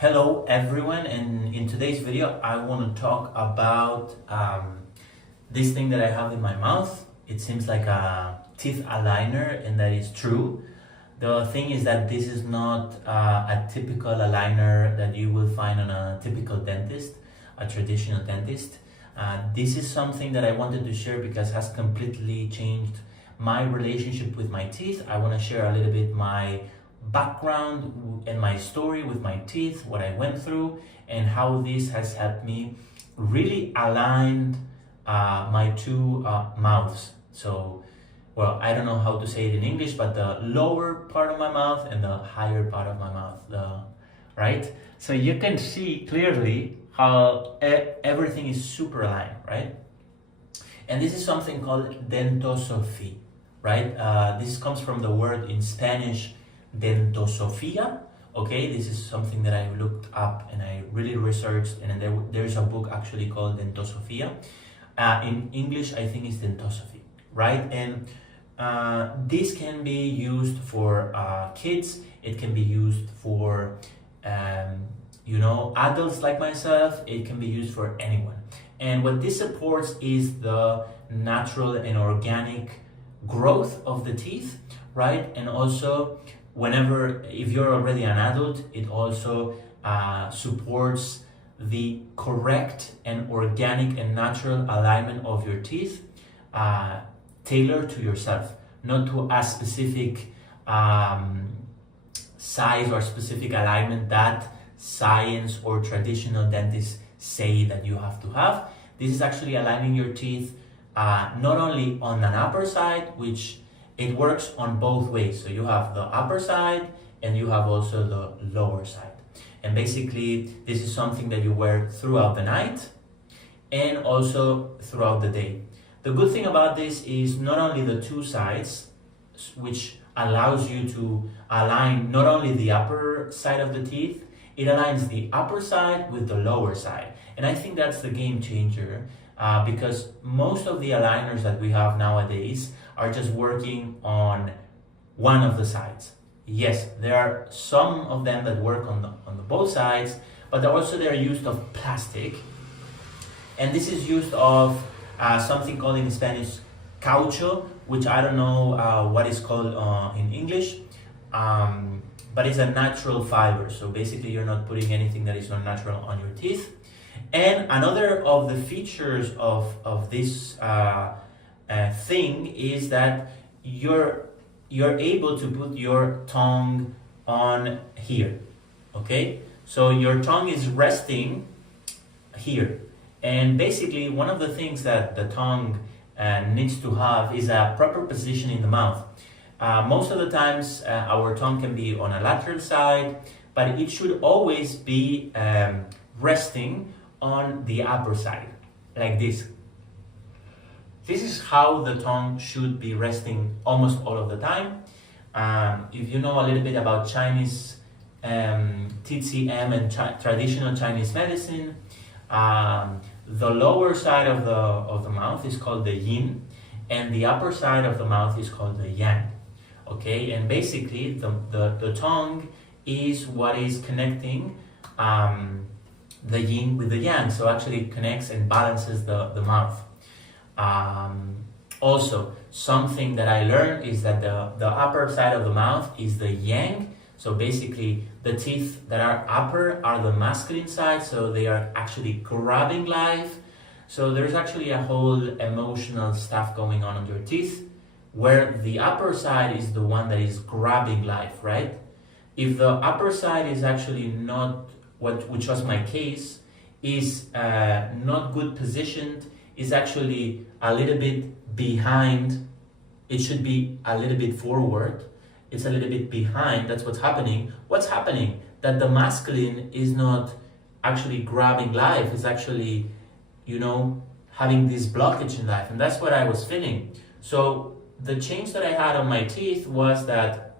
Hello everyone, and in today's video I want to talk about this thing that I have in my mouth. It seems like a teeth aligner, and that is true. The thing is that this is not a typical aligner that you will find on a typical dentist, a traditional dentist. This is something that I wanted to share because it has completely changed my relationship with my teeth. I want to share a little bit my background and my story with my teeth, what I went through, and how this has helped me really align my two mouths. So, well, I don't know how to say it in English, but the lower part of my mouth and the higher part of my mouth, right? So you can see clearly how everything is super aligned, right? And this is something called Dentosophy, right? This comes from the word in Spanish, Dentosofia. Okay, this is something that I looked up and I really researched, and there's a book actually called Dentosophia. In English, I think it's Dentosophy, right? And this can be used for kids. It can be used for adults like myself. It can be used for anyone. And what this supports is the natural and organic growth of the teeth, right? And also, if you're already an adult, it also supports the correct and organic and natural alignment of your teeth, tailored to yourself, not to a specific size or specific alignment that science or traditional dentists say that you have to have. This is actually aligning your teeth not only on an upper side, which it works on both ways. So you have the upper side and you have also the lower side. And basically, this is something that you wear throughout the night and also throughout the day. The good thing about this is not only the two sides, which allows you to align not only the upper side of the teeth, it aligns the upper side with the lower side. And I think that's the game changer, because most of the aligners that we have nowadays are just working on one of the sides. Yes, there are some of them that work on the both sides, but they're used of plastic. And this is used of something called in Spanish caucho, which I don't know what is called in English, but it's a natural fiber. So basically you're not putting anything that is not natural on your teeth. And another of the features of this thing is that you're able to put your tongue on here. Okay, so your tongue is resting here, and basically one of the things that the tongue needs to have is a proper position in the mouth. Most of the times our tongue can be on a lateral side, but it should always be resting on the upper side, like this. This is how the tongue should be resting almost all of the time. If you know a little bit about Chinese TCM and traditional Chinese medicine, the lower side of the mouth is called the yin, and the upper side of the mouth is called the yang. Okay, and basically the tongue is what is connecting the yin with the yang, so actually it connects and balances the mouth. Also, something that I learned is that the upper side of the mouth is the yang. So basically the teeth that are upper are the masculine side, so they are actually grabbing life. So there's actually a whole emotional stuff going on your teeth, where the upper side is the one that is grabbing life, right? If the upper side is actually not, which was my case, is not good positioned, is actually a little bit behind. It should be a little bit forward. It's a little bit behind. That's what's happening. What's happening? That the masculine is not actually grabbing life. It's actually, having this blockage in life. And that's what I was feeling. So the change that I had on my teeth was that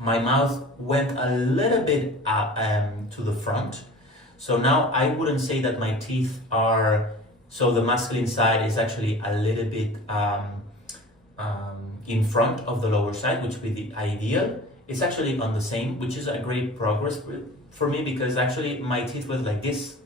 my mouth went a little bit to the front. So now I wouldn't say that my teeth are, so the masculine side is actually a little bit in front of the lower side, which would be the ideal. it's actually on the same, which is a great progress for me, because actually my teeth was like this.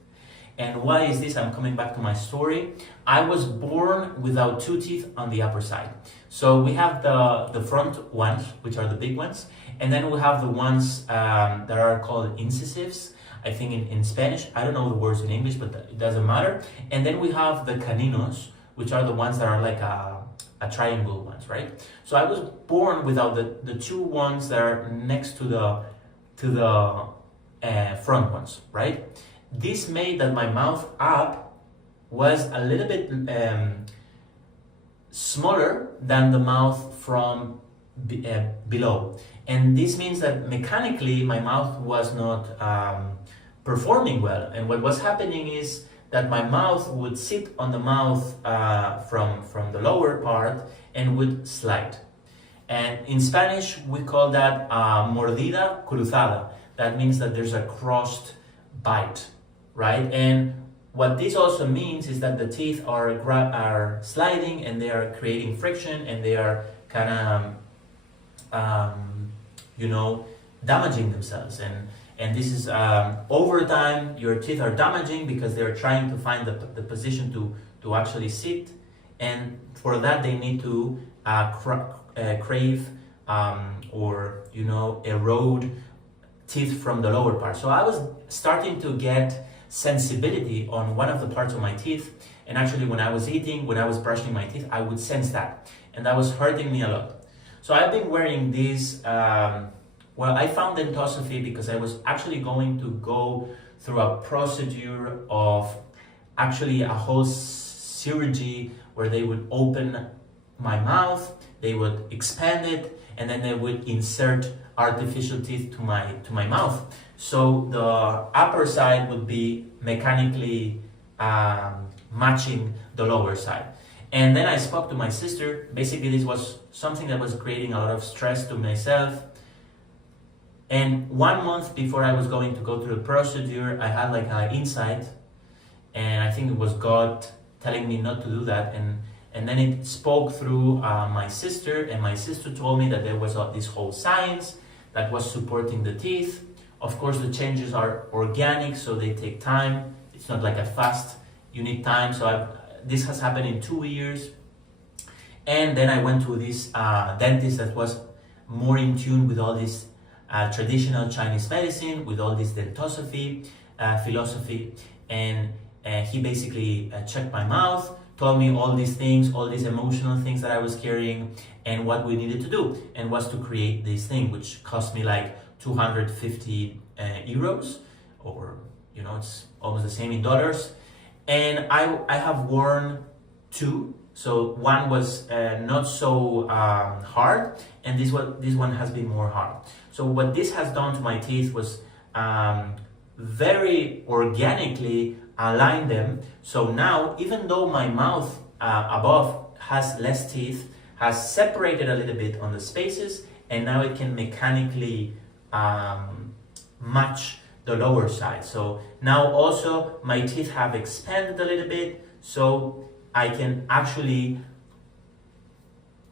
And why is this? I'm coming back to my story. I was born without two teeth on the upper side. So we have the front ones, which are the big ones, and then we have the ones that are called incisives, I think in Spanish. I don't know the words in English, but it doesn't matter. And then we have the caninos, which are the ones that are like a triangle ones, right? So I was born without the two ones that are next to the front ones, right? This made that my mouth up was a little bit smaller than the mouth from below. And this means that mechanically my mouth was not performing well. And what was happening is that my mouth would sit on the mouth from the lower part and would slide. And in Spanish, we call that mordida cruzada. That means that there's a crossed bite, right? And what this also means is that the teeth are sliding, and they are creating friction, and they are kind of, damaging themselves. And this is over time, your teeth are damaging because they're trying to find the position to actually sit. And for that, they need to crave or erode teeth from the lower part. So I was starting to get sensibility on one of the parts of my teeth, and actually when I was eating, when I was brushing my teeth, I would sense that, and that was hurting me a lot. So I've been wearing these, I found Dentosophy because I was actually going to go through a procedure of actually a whole surgery where they would open my mouth, they would expand it, and then they would insert artificial teeth to my mouth. So the upper side would be mechanically matching the lower side. And then I spoke to my sister. Basically, this was something that was creating a lot of stress to myself. And 1 month before I was going to go through the procedure, I had like an insight, and I think it was God telling me not to do that. And then it spoke through my sister, and my sister told me that there was this whole science that was supporting the teeth. Of course, the changes are organic, so they take time. It's not like a fast, you need time. So this has happened in 2 years. And then I went to this dentist that was more in tune with all this traditional Chinese medicine, with all this Dentosophy philosophy. And he basically checked my mouth, told me all these things, all these emotional things that I was carrying, and what we needed to do, and was to create this thing, which cost me like 250 euros, or it's almost the same in dollars. And I have worn two. So one was not so hard, and this one has been more hard. So what this has done to my teeth was very organically align them. So now, even though my mouth above has less teeth, has separated a little bit on the spaces, and now it can mechanically match the lower side. So now also my teeth have expanded a little bit, so I can actually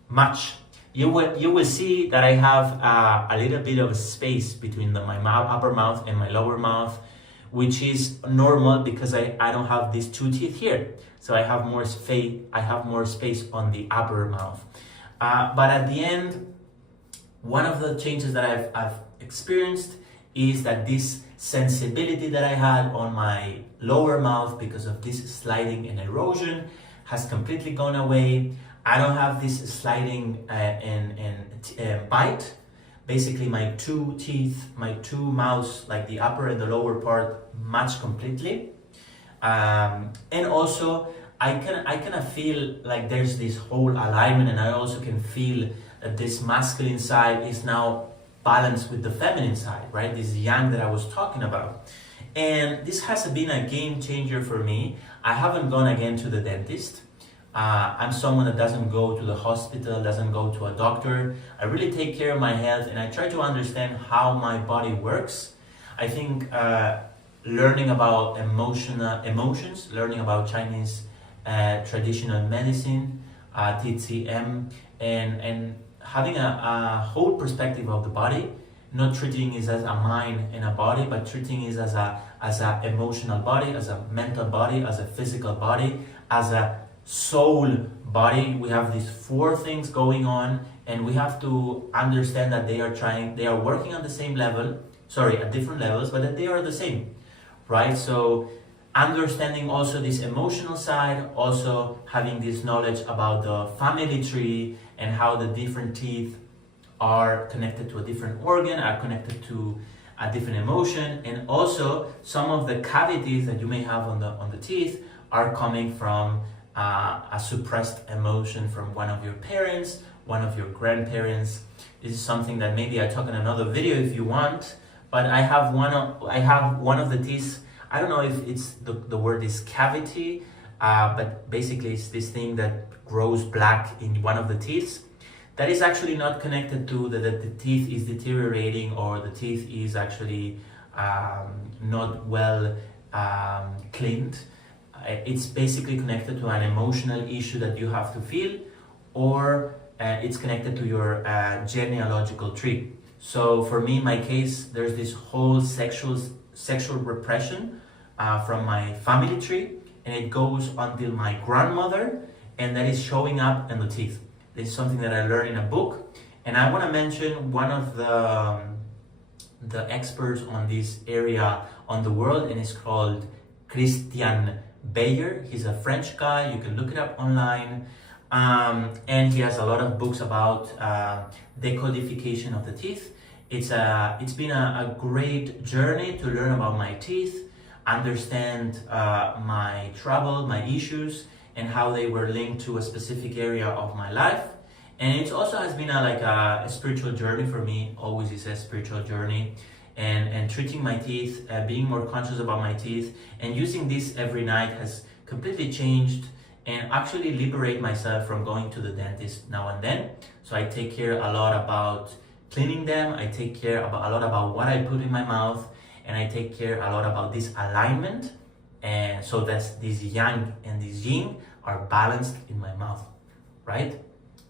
match. You will see that I have a little bit of space between my upper mouth and my lower mouth, which is normal because I don't have these two teeth here. So I have more space on the upper mouth. But at the end, one of the changes that I've experienced is that this sensibility that I had on my lower mouth because of this sliding and erosion has completely gone away. I don't have this sliding and bite. Basically, my two teeth, my two mouths, like the upper and the lower part, match completely. And also, I kind of feel like there's this whole alignment, and I also can feel that this masculine side is now balanced with the feminine side, right? This yang that I was talking about. And this has been a game changer for me. I haven't gone again to the dentist. I'm someone that doesn't go to the hospital, doesn't go to a doctor. I really take care of my health, and I try to understand how my body works. I think learning about emotions, learning about Chinese traditional medicine, TCM, and having a whole perspective of the body not treating it as a mind and a body, but treating it as a emotional body, as a mental body, as a physical body, as a soul body. We have these four things going on, and we have to understand that they are working on the same level, at different levels, but that they are the same, right? So understanding also this emotional side, also having this knowledge about the family tree and how the different teeth are connected to a different organ, are connected to a different emotion, and also some of the cavities that you may have on the teeth are coming from a suppressed emotion from one of your parents, one of your grandparents. This is something that maybe I talk in another video if you want, but I have one of the teeth. I don't know if it's the word is cavity, but basically it's this thing that grows black in one of the teeth. That is actually not connected to that the teeth is deteriorating or the teeth is actually not well cleaned. It's basically connected to an emotional issue that you have to feel, or it's connected to your genealogical tree. So for me, in my case, there's this whole sexual repression from my family tree, and it goes until my grandmother, and that is showing up in the teeth. This is something that I learned in a book, and I want to mention one of the experts on this area on the world, and it's called Christian Bayer. He's a French guy. You can look it up online, and he has a lot of books about decodification of the teeth. It's been a great journey to learn about my teeth, understand my trouble, my issues, and how they were linked to a specific area of my life. And it also has been a spiritual journey for me. Always is a spiritual journey, and treating my teeth, being more conscious about my teeth, and using this every night has completely changed and actually liberate myself from going to the dentist now and then. So I take care a lot about cleaning them. I take care a lot about what I put in my mouth, and I take care a lot about this alignment, and so that this yang and this yin are balanced in my mouth, right?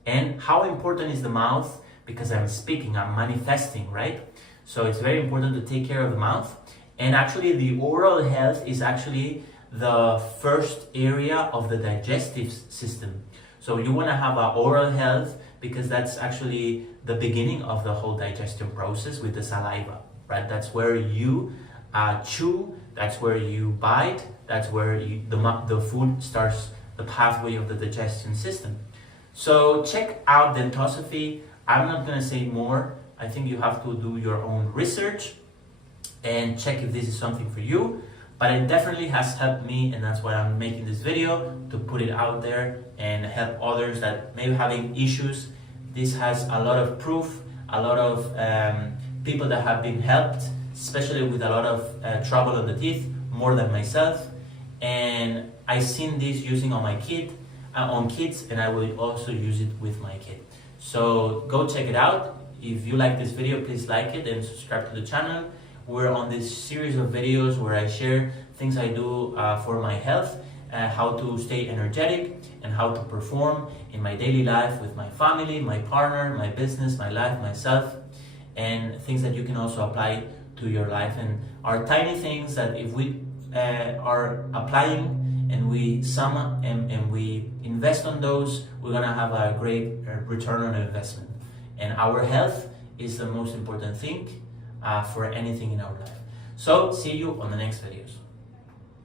And how important is the mouth? Because I'm speaking, I'm manifesting, right? So it's very important to take care of the mouth. And actually the oral health is actually the first area of the digestive system. So you want to have an oral health because that's actually the beginning of the whole digestion process with the saliva, right? That's where you chew, that's where you bite, that's where the food starts the pathway of the digestion system. So check out Dentosophy. I'm not going to say more. I think you have to do your own research and check if this is something for you. But it definitely has helped me, and that's why I'm making this video, to put it out there and help others that may be having issues. This has a lot of proof, a lot of people that have been helped, especially with a lot of trouble on the teeth, more than myself. And I've seen this using on my kids, and I will also use it with my kid. So go check it out. If you like this video, please like it and subscribe to the channel. We're on this series of videos where I share things I do for my health, how to stay energetic, and how to perform in my daily life with my family, my partner, my business, my life, myself, and things that you can also apply to your life, and are tiny things that if we are applying and we sum up and we invest on those, we're gonna have a great return on investment. And our health is the most important thing for anything in our life. So see you on the next videos.